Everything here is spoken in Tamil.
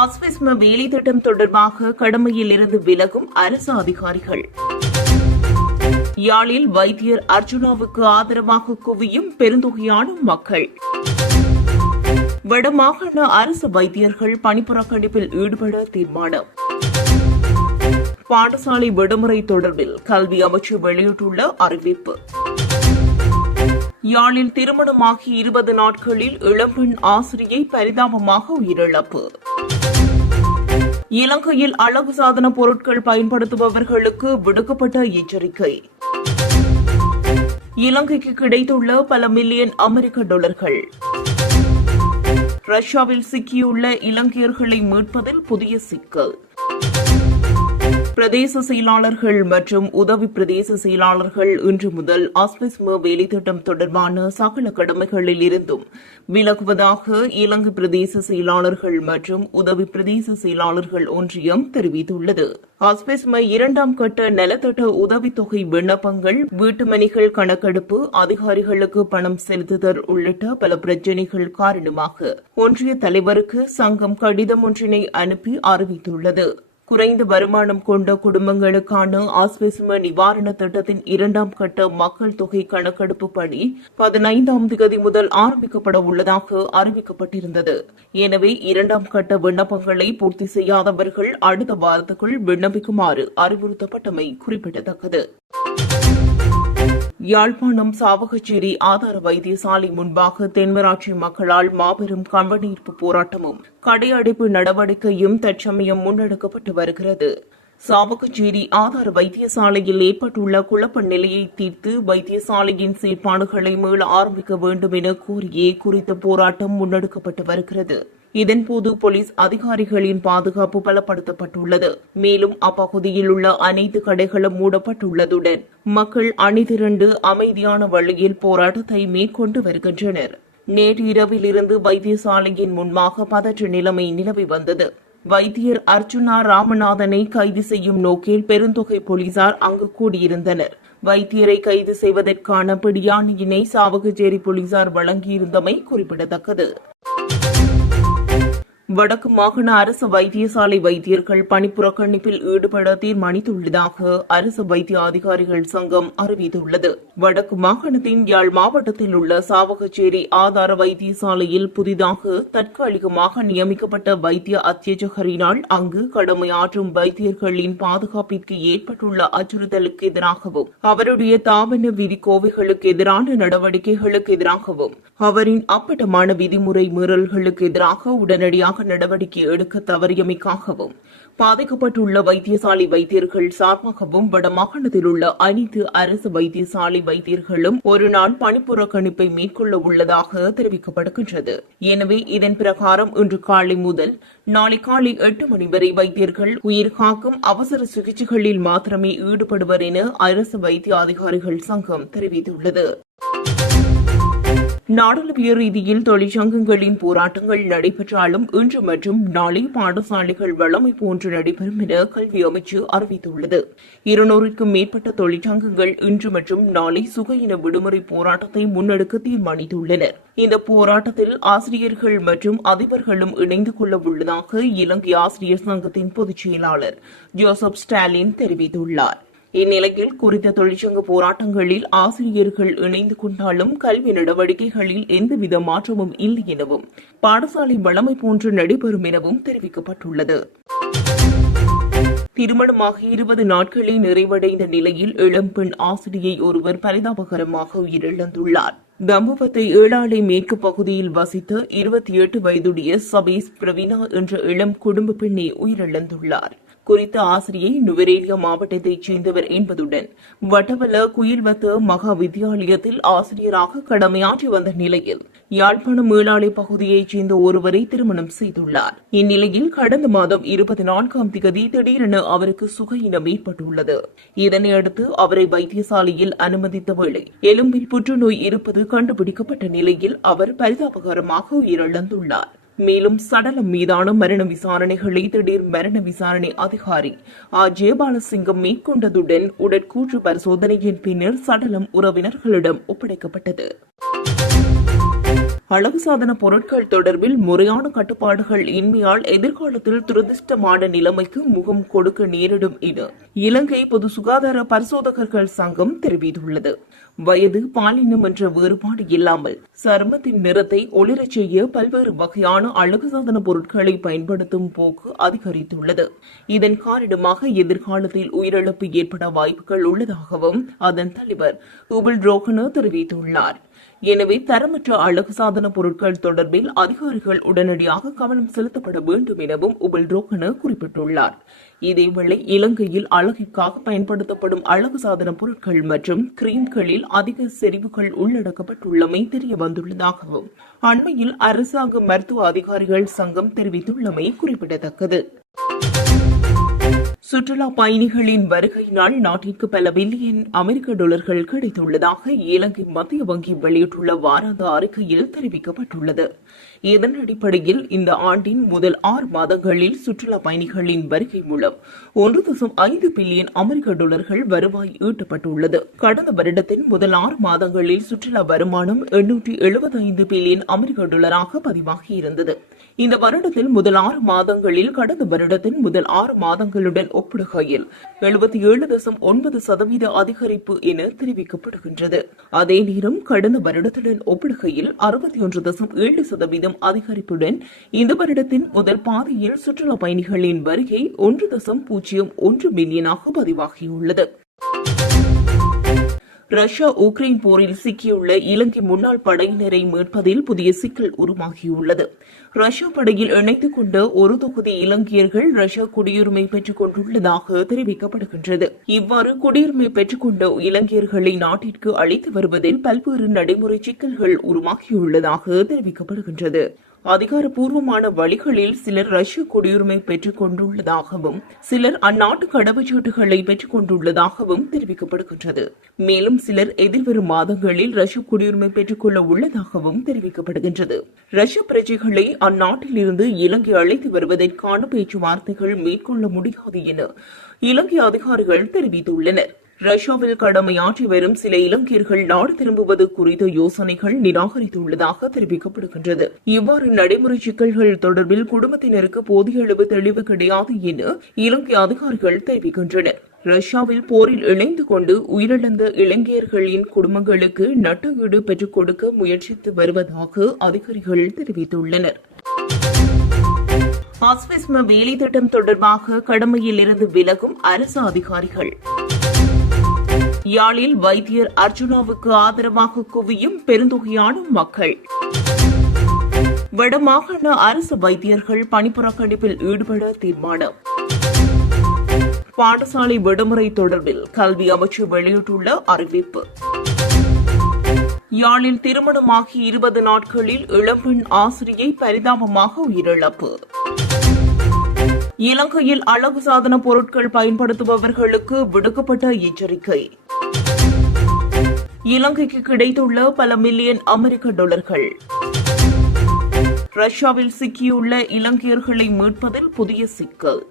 ஆஸ்விஸ்ம வேலை திட்டம் தொடர்பாக கடமையில் இருந்து விலகும் அரசு அதிகாரிகள். யாழில் வைத்தியர் அர்ஜுனாவுக்கு ஆதரவாக குவியும் பெருந்தொகையான மக்கள். வடமாகாண அரசு வைத்தியர்கள் பணிப்புறக்கணிப்பில் ஈடுபட தீர்மானம். பாடசாலை விடுமுறை தொடர்பில் கல்வி அமைச்சு வெளியிட்டுள்ள அறிவிப்பு. யாழில் திருமணமாகி இருபது நாட்களில் இளம்பெண் ஆசிரியை பரிதாபமாக உயிரிழப்பு. இலங்கையில் அழகு சாதன பொருட்கள் பயன்படுத்துபவர்களுக்கு விடுக்கப்பட்ட எச்சரிக்கை. இலங்கைக்கு கிடைத்துள்ள பல மில்லியன் அமெரிக்க டாலர்கள். ரஷ்யாவில் சிக்கியுள்ள இலங்கையர்களை மீட்பதில் புதிய சிக்கல். பிரதேச செயலாளர்கள் மற்றும் உதவி பிரதேச செயலாளர்கள் இன்று முதல் ஆஸ்பிஸ்ம வேலைத்திட்டம் தொடர்பான சகல கடமைகளில் இருந்தும் விலகுவதாக இலங்கை பிரதேச செயலாளர்கள் மற்றும் உதவி பிரதேச செயலாளர்கள் ஒன்றியம் தெரிவித்துள்ளது. ஆஸ்பிஸ்ம இரண்டாம் கட்ட நலத்திட்ட உதவித்தொகை விண்ணப்பங்கள் வீட்டுமணிகள் கணக்கெடுப்பு அதிகாரிகளுக்கு பணம் செலுத்துதல் உள்ளிட்ட பல பிரச்சினைகள் காரணமாக ஒன்றிய தலைவருக்கு சங்கம் கடிதம் ஒன்றினை அனுப்பி அறிவித்துள்ளது. குறைந்த வருமானம் கொண்ட குடும்பங்களுக்கான ஆஸ்வெசும நிவாரண திட்டத்தின் இரண்டாம் கட்ட மக்கள் தொகை கணக்கெடுப்பு பணி பதினைந்தாம் தேதி முதல் ஆரம்பிக்கப்பட உள்ளதாக அறிவிக்கப்பட்டிருந்தது. எனவே இரண்டாம் கட்ட விண்ணப்பங்களை பூர்த்தி செய்யாதவர்கள் அடுத்த வாரத்துக்குள் விண்ணப்பிக்குமாறு அறிவுறுத்தப்பட்டமை குறிப்பிடத்தக்கது. யாழ்ப்பாணம் சாவகச்சேரி ஆதார வைத்தியசாலை முன்பாக தென்மராட்சி மக்களால் மாபெரும் கவனீர்ப்பு போராட்டமும் கடையடைப்பு நடவடிக்கையும் தற்சமயம் முன்னெடுக்கப்பட்டு வருகிறது. சாவகச்சேரி ஆதார வைத்தியசாலையில் ஏற்பட்டுள்ள குழப்ப நிலையை தீர்த்து வைத்தியசாலையின் செயற்பாடுகளை மீள ஆரம்பிக்க வேண்டும் என கூறியே குறித்த போராட்டம் முன்னெடுக்கப்பட்டு வருகிறது. இதன்போது போலீஸ் அதிகாரிகளின் பாதுகாப்பு பலப்படுத்தப்பட்டுள்ளது. மேலும் அப்பகுதியில் உள்ள அனைத்து கடைகளும் மூடப்பட்டுள்ளதுடன் மக்கள் அணிதிரண்டு அமைதியான வழியில் போராட்டத்தை மேற்கொண்டு வருகின்றனர். நேற்று இரவிலிருந்து வைத்தியசாலையின் முன்பாக பதற்ற நிலைமை நிலவி வந்தது. வைத்தியர் அர்ச்சுனா ராமநாதனை கைது செய்யும் நோக்கில் பெருந்தொகை போலீசார் அங்கு கூடியிருந்தனர். வைத்தியரை கைது செய்வதற்கான பிடியாணியினை சாவகச்சேரி போலீசார் வழங்கியிருந்தமை குறிப்பிடத்தக்கது. வடக்கு மாகாண அரசு வைத்தியசாலை வைத்தியர்கள் பணிப்புறக்கணிப்பில் ஈடுபட தீர்மானித்துள்ளதாக அரசு வைத்திய அதிகாரிகள் சங்கம் அறிவித்துள்ளது. வடக்கு மாகாணத்தின் யாழ் மாவட்டத்தில் உள்ள சாவகச்சேரி ஆதார வைத்தியசாலையில் புதிதாக தற்காலிகமாக நியமிக்கப்பட்ட வைத்திய அத்தியட்சகரினால் அங்கு கடமையாற்றும் வைத்தியர்களின் பாதுகாப்பிற்கு ஏற்பட்டுள்ள அச்சுறுத்தலுக்கு எதிராகவும் அவருடைய தாபன விதி கோவைகளுக்கு எதிரான நடவடிக்கைகளுக்கு எதிராகவும் அவரின் அப்பட்டமான விதிமுறை மீறல்களுக்கு எதிராக உடனடியாக நடவடிக்கை எடுக்க தவறியமைக்காகவும் பாதிக்கப்பட்டுள்ள வைத்தியசாலை வைத்தியர்கள் சார்பாகவும் வடமாகாணத்தில் உள்ள அனைத்து அரசு வைத்தியசாலை வைத்தியர்களும் ஒரு நாள் பணிப்புறக்கணிப்பை மேற்கொள்ள உள்ளதாக தெரிவிக்கப்படுகின்றது. எனவே இதன் பிரகாரம் இன்று காலை முதல் நாளை காலை எட்டு மணி வரை வைத்தியர்கள் உயிர் காக்கும் அவசர சிகிச்சைகளில் மாத்திரமே ஈடுபடுவர் என அரசு வைத்திய அதிகாரிகள் சங்கம் தெரிவித்துள்ளது. நாடாளுமன்ற ரீதியில் தொழிற்சங்கங்களின் போராட்டங்கள் நடைபெற்றாலும் இன்று மற்றும் நாளை பாடசாலைகள் வழமை போன்று நடைபெறும் என கல்வி அமைச்சு அறிவித்துள்ளது. இருநூறுக்கும் மேற்பட்ட தொழிற்சங்கங்கள் இன்று மற்றும் நாளை சுகையின விடுமுறை போராட்டத்தை முன்னெடுக்க தீர்மானித்துள்ளனர். இந்த போராட்டத்தில் ஆசிரியர்கள் மற்றும் அதிபர்களும் இணைந்து கொள்ள உள்ளதாக இலங்கை ஆசிரியர் சங்கத்தின் பொதுச் செயலாளர் ஜோசப் ஸ்டாலின் தெரிவித்துள்ளார். இந்நிலையில் குறித்த தொழிற்சங்க போராட்டங்களில் ஆசிரியர்கள் இணைந்து கொண்டாலும் கல்வி நடவடிக்கைகளில் எந்தவித மாற்றமும் இல்லை எனவும் பாடசாலை வளமை போன்று நடைபெறும் எனவும் தெரிவிக்கப்பட்டுள்ளது. திருமணமாக இருபது நாட்களே நிறைவடைந்த நிலையில் இளம்பெண் ஆசிரியை ஒருவர் பரிதாபகரமாக உயிரிழந்துள்ளார். தம்பவத்தை ஏழாலை மேற்கு பகுதியில் வசித்த இருபத்தி எட்டு வயதுடைய சபேஸ் பிரவீனா என்ற இளம் குடும்ப பெண்ணை உயிரிழந்துள்ளார். குறித்த ஆசிரியை நுவரேலியா மாவட்டத்தைச் சேர்ந்தவர் என்பதுடன் வட்டவல குயில்வத்த மகா வித்தியாலயத்தில் ஆசிரியராக கடமையாற்றி வந்த நிலையில் யாழ்ப்பாணம் மேலாளை பகுதியைச் சேர்ந்த ஒருவரை திருமணம் செய்துள்ளார். இந்நிலையில் கடந்த மாதம் இருபத்தி நான்காம் திகதி திடீரென அவருக்கு சுகையினம் ஏற்பட்டுள்ளது. இதனையடுத்து அவரை வைத்தியசாலையில் அனுமதித்த வேளை எலும்பில் புற்றுநோய் இருப்பது கண்டுபிடிக்கப்பட்ட நிலையில் அவர் பரிதாபகரமாக உயிரிழந்துள்ளார். மேலும் சடலம் மீதான மரண விசாரணைகளை திடீர் மரண விசாரணை அதிகாரி ஆ. ஜெயபாலசிங்கம் மேற்கொண்டதுடன் உடற்கூற்று பரிசோதனையின் பின்னர் சடலம் உறவினர்களிடம் ஒப்படைக்கப்பட்டது. அழகு சாதன பொருட்கள் தொடர்பில் முறையான கட்டுப்பாடுகள் இன்மையால் எதிர்காலத்தில் துரதிருஷ்டமான நிலைமைக்கு முகம் கொடுக்க நேரிடும் என இலங்கை பொது சுகாதார பரிசோதகர்கள் சங்கம் தெரிவித்துள்ளது. வயது பாலினம் என்ற வேறுபாடு இல்லாமல் சருமத்தின் நிறத்தை ஒளிரச் செய்ய பல்வேறு வகையான அழகு சாதன பொருட்களை பயன்படுத்தும் போக்கு அதிகரித்துள்ளது. இதன் காரணமாக எதிர்காலத்தில் உயிரிழப்பு ஏற்பட வாய்ப்புகள் உள்ளதாகவும் அதன் தலைவர் உபில் ரோகனோ தெரிவித்துள்ளார். எனவே தரமற்ற அழகு சாதன பொருட்கள் தொடர்பில் அதிகாரிகள் உடனடியாக கவனம் செலுத்தப்பட வேண்டும் எனவும் உபல் ரோகன குறிப்பிட்டுள்ளார். இதேவேளை இலங்கையில் அழகிற்காக பயன்படுத்தப்படும் அழகு சாதன பொருட்கள் மற்றும் கிரீம்களில் அதிக செறிவுகள் உள்ளடக்கப்பட்டுள்ளமை தெரிய வந்துள்ளதாகவும் அண்மையில் அரசாங்க மருத்துவ அதிகாரிகள் சங்கம் தெரிவித்துள்ளமை குறிப்பிடத்தக்கது. சுற்றுலா பயணிகளின் வருகையினால் நாட்டிற்கு பல பில்லியன் அமெரிக்க டாலர்கள் கிடைத்துள்ளதாக இலங்கை மத்திய வங்கி வெளியிட்டுள்ள வாராந்த அறிக்கையில் தெரிவிக்கப்பட்டுள்ளது. இதன் அடிப்படையில் இந்த ஆண்டின் முதல் ஆறு மாதங்களில் சுற்றுலா பயணிகளின் வருகை மூலம் ஒன்று தசம் ஐந்து பில்லியன் அமெரிக்க டாலர்கள் வருவாய் ஈட்டப்பட்டுள்ளது. கடந்த வருடத்தின் முதல் ஆறு மாதங்களில் சுற்றுலா வருமானம் எண்ணூற்றி எழுபத்தைந்து பில்லியன் அமெரிக்க டாலராக பதிவாகியிருந்தது இந்த வருடத்தில் முதல் ஆறு மாதங்களில் கடந்த வருடத்தின் முதல் ஆறு மாதங்களுடன் ஒப்பிடுகையில் எழுபத்தி ஏழு தசம் ஒன்பது சதவீத அதிகரிப்பு என தெரிவிக்கப்படுகின்றது. அதே நேரம் கடந்த வருடத்துடன் ஒப்பிடுகையில் அறுபத்தி ஒன்று தசம் ஏழு சதவீதம் அதிகரிப்புடன் இந்த வருடத்தின் முதல் பாதையில் சுற்றுலா பயணிகளின் வருகை ஒன்று தசம் பூஜ்ஜியம் ஒன்று மில்லியனாக பதிவாகியுள்ளது. ரஷ்யா உக்ரைன் போரில் சிக்கியுள்ள இலங்கை முன்னாள் படையினரை மீட்பதில் புதிய சிக்கல் உருவாகியுள்ளது. ரஷ்யா படையில் இணைத்துக் கொண்ட ஒரு தொகுதி இலங்கையர்கள் ரஷ்யா குடியுரிமை பெற்றுக் கொண்டுள்ளதாக தெரிவிக்கப்படுகின்றது. இவ்வாறு குடியுரிமை பெற்றுக் கொண்ட இலங்கையர்களை நாட்டிற்கு அழைத்து வருவதில் பல்வேறு நடைமுறை சிக்கல்கள் உருவாகியுள்ளதாக தெரிவிக்கப்படுகின்றது. அதிகாரப்பூர்வமான வழிகளில் சிலர் ரஷ்ய குடியுரிமை பெற்றுக் கொண்டுள்ளதாகவும் சிலர் அந்நாட்டு கடவுச்சீட்டுகளை பெற்றுக் கொண்டுள்ளதாகவும் தெரிவிக்கப்படுகின்றது. மேலும் சிலர் எதிர்வரும் மாதங்களில் ரஷ்ய குடியுரிமை பெற்றுக் கொள்ள உள்ளதாகவும் தெரிவிக்கப்படுகின்றது. ரஷ்ய பிரஜைகளை அந்நாட்டில் இருந்து இலங்கை அழைத்து வருவதற்கான பேச்சுவார்த்தைகள் மேற்கொள்ள முடியாது என இலங்கை அதிகாரிகள் தெரிவித்துள்ளனர். ரஷ்யாவில் கடமையாற்றி வரும் சில இலங்கையர்கள் நாடு திரும்புவது குறித்த யோசனைகள் நிராகரித்துள்ளதாக தெரிவிக்கப்படுகின்றது. இவ்வாறு நடைமுறை சிக்கல்கள் தொடர்பில் குடும்பத்தினருக்கு போதிய அளவு தெளிவு கிடையாது என இலங்கை அதிகாரிகள் தெரிவிக்கின்றனர். ரஷ்யாவில் போரில் இணைந்து கொண்டு உயிரிழந்த இலங்கையர்களின் குடும்பங்களுக்கு நட்டஈடு பெற்றுக் கொடுக்க முயற்சித்து வருவதாக அதிகாரிகள் தெரிவித்துள்ளனர். ஆஸ்விஸ்ம வேலை திட்டம் தொடர்பாக கடமையில் இருந்து விலகும் அரசு அதிகாரிகள். யாழில் வைத்தியர் அர்ஜுனாவுக்கு ஆதரவாக குவியும் பெருந்தொகையான மக்கள். வடமாகாண அரசு வைத்தியர்கள் பணிப்புறக்கணிப்பில் ஈடுபட தீர்மானம். பாடசாலை விடுமுறை தொடர்பில் கல்வி அமைச்சு வெளியிட்டுள்ள அறிவிப்பு. யாழில் திருமணமாகி இருபது நாட்களில் இளம்பெண் ஆசிரியை பரிதாபமாக உயிரிழப்பு. இலங்கையில் அழகு சாதன பொருட்கள் பயன்படுத்துபவர்களுக்கு விடுக்கப்பட்ட எச்சரிக்கை. இலங்கைக்கு கிடைத்துள்ள பல மில்லியன் அமெரிக்க டாலர்கள். ரஷ்யாவில் சிக்கியுள்ள இலங்கையர்களை மீட்பதில் புதிய சிக்கல்.